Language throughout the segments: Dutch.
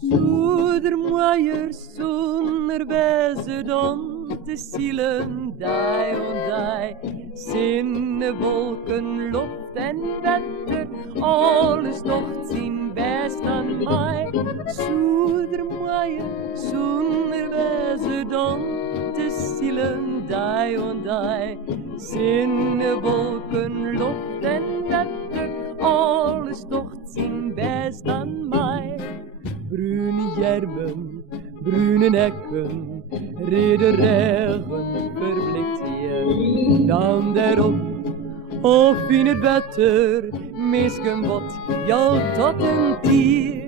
Soedermoaier zonder wijze dan te zielen, die en die. Zinnewolken, lucht en wetter, alles docht zien best aan mij. Soedermoaier zonder wijze dan te zielen, die en die. Zinnewolken, lucht en wetter, alles docht zien best aan mij. Bruine jermen, bruine nekken, reden regen verblikt hier. Dan daarop, of in het wetter, misken wat jou tot een dier.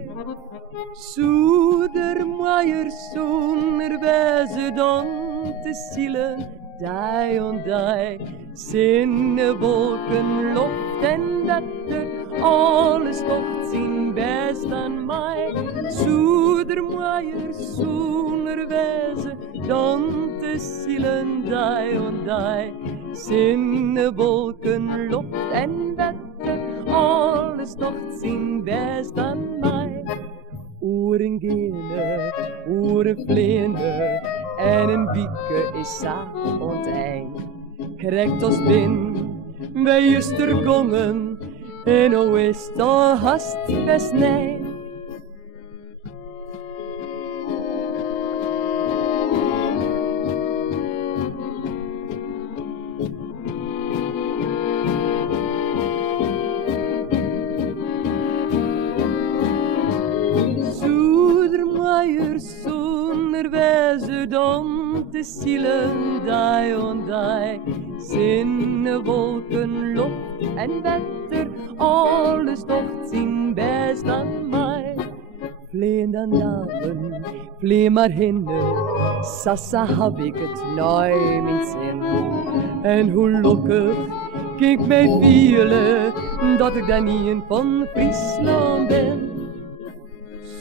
Soedermoaier zonder wijze dan te zielen, die en die. Zinnewolken, lucht en wetter, alles tocht zien best aan mij. Soedermoaier zonder wijze dan te zielen, die en die. Zinnewolken, lucht en wetter, alles tocht zien best aan mij. Oren gene, oren vleende, en een wieke is zacht onteind. Krijgt ons binnen, bij justergongen, en o is dat hast best nee. Soedermoaier zonder wijze dan te zielen, die en die. Zinnewolken, lucht en wetter, alles docht zien best aan mij. Vleen dan naven, vleen maar hinder, sassa heb ik het nooit in zin. En hoe gelukkig kijk mij vielen, dat ik dan niet van Friesland ben.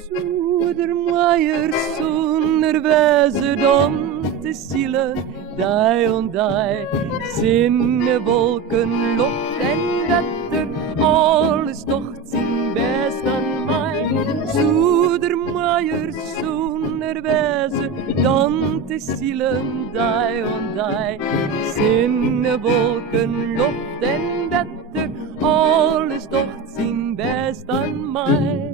Soedermoaier zonder wijze dan te zielen, die en die. Zinnewolken, lucht en wetter, alles tocht zien best aan mij. Soedermoaier zonder wijze dan te zielen, die en die. Zinnewolken, lucht en wetter, alles tocht zien best aan mij.